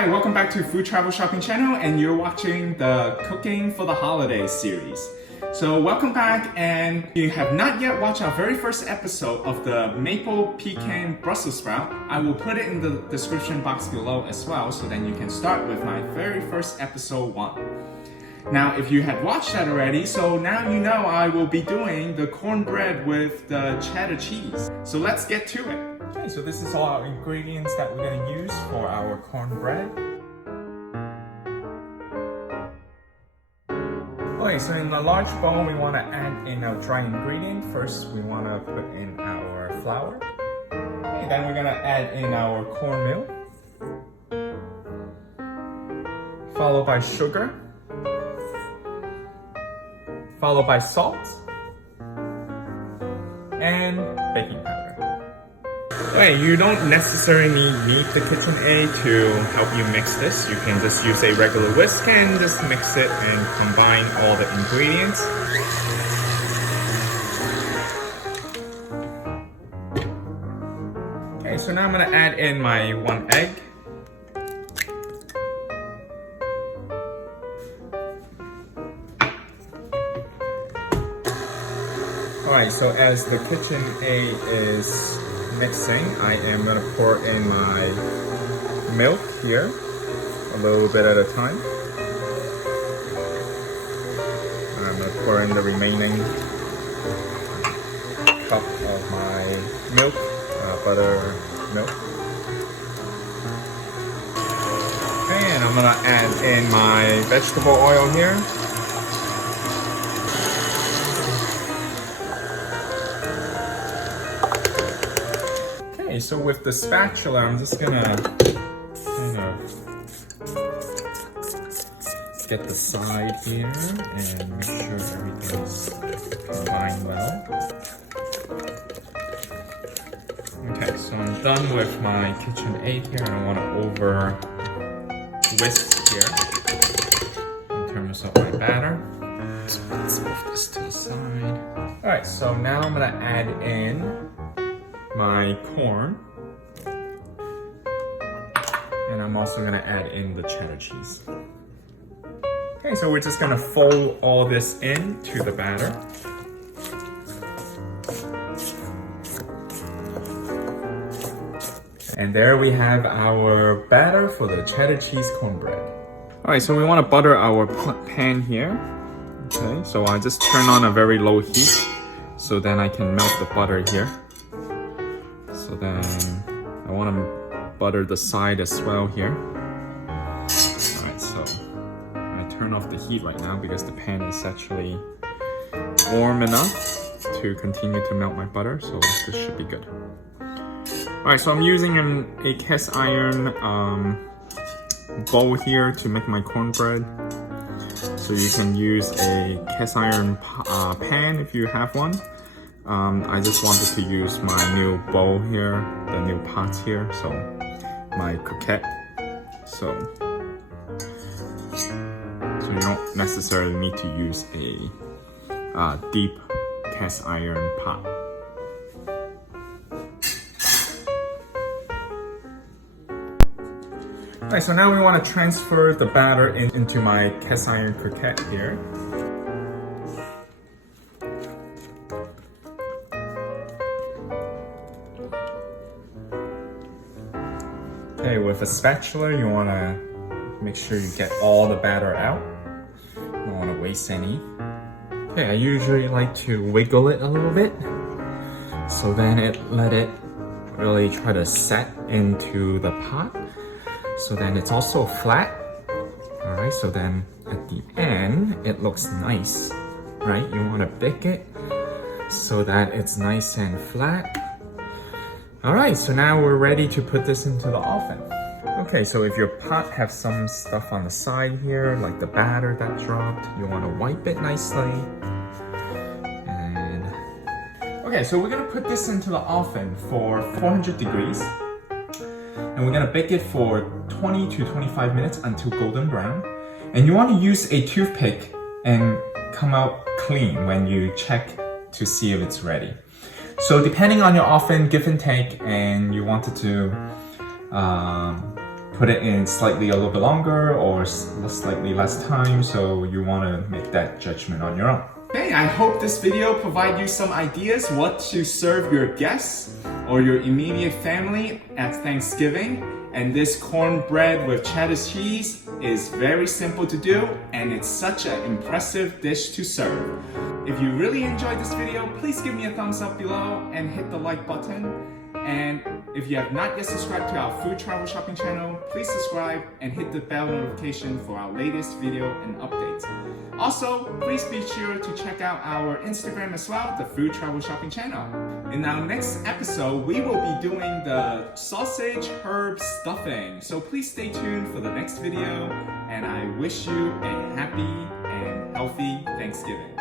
Hi, welcome back to Food Travel Shopping Channel, and you're watching the Cooking for the Holidays series. So welcome back, and if you have not yet watched our very first episode of the maple pecan Brussels sprout, I will put it in the description box below as well, so then you can start with my very first episode 1. Now, if you had watched that already, so now you know I will be doing the cornbread with the cheddar cheese. So let's get to it. Okay, so this is all our ingredients that we're going to use for our cornbread. Okay, so in a large bowl, we want to add in our dry ingredient. First, we want to put in our flour. Okay, then we're going to add in our cornmeal, followed by sugar, followed by salt, and baking powder. Okay, you don't necessarily need the KitchenAid to help you mix this. You can just use a regular whisk and just mix it and combine all the ingredients. Okay, so now I'm gonna add in my 1 egg. Alright, so as the KitchenAid is mixing, I am going to pour in my milk here, a little bit at a time. I'm going to pour in the remaining cup of my milk, buttermilk. And I'm going to add in my vegetable oil here. So with the spatula, I'm just gonna kind of get the side here and make sure everything's combined well. Okay, so I'm done with my KitchenAid here. I don't want to over whisk here in terms of my batter. So let's move this to the side. All right, so now I'm gonna add in my corn, and I'm also gonna add in the cheddar cheese. Okay, so we're just gonna fold all this into the batter. And there we have our batter for the cheddar cheese cornbread. All right, so we wanna butter our pan here. Okay, so I just turn on a very low heat so then I can melt the butter here. So then I want to butter the side as well here. Alright, so I turn off the heat right now because the pan is actually warm enough to continue to melt my butter, so this should be good. Alright, so I'm using a cast iron bowl here to make my cornbread. So you can use a cast iron pan if you have one. I just wanted to use my new bowl here, the new pot here, so my croquette. So you don't necessarily need to use a deep cast iron pot. Alright, so now we want to transfer the batter into my cast iron croquette here. Okay, with a spatula, you want to make sure you get all the batter out. You don't want to waste any. Okay, I usually like to wiggle it a little bit, so then let it really try to set into the pot. So then it's also flat. Alright, so then at the end, it looks nice, right? You want to bake it so that it's nice and flat. Alright, so now we're ready to put this into the oven. Okay, so if your pot has some stuff on the side here, like the batter that dropped, you want to wipe it nicely. And okay, so we're going to put this into the oven for 400 degrees. And we're going to bake it for 20 to 25 minutes until golden brown. And you want to use a toothpick and come out clean when you check to see if it's ready. So depending on your oven, give and take, and you wanted to put it in slightly a little bit longer or slightly less time, so you want to make that judgment on your own. Okay, I hope this video provided you some ideas what to serve your guests or your immediate family at Thanksgiving. And this cornbread with cheddar cheese is very simple to do, and it's such an impressive dish to serve. If you really enjoyed this video, please give me a thumbs up below and hit the like button. And if you have not yet subscribed to our food travel shopping channel, please subscribe and hit the bell notification for our latest video and updates. Also, please be sure to check out our Instagram as well, the Food Travel Shopping channel. In our next episode, we will be doing the sausage herb stuffing. So please stay tuned for the next video, and I wish you a happy and healthy Thanksgiving.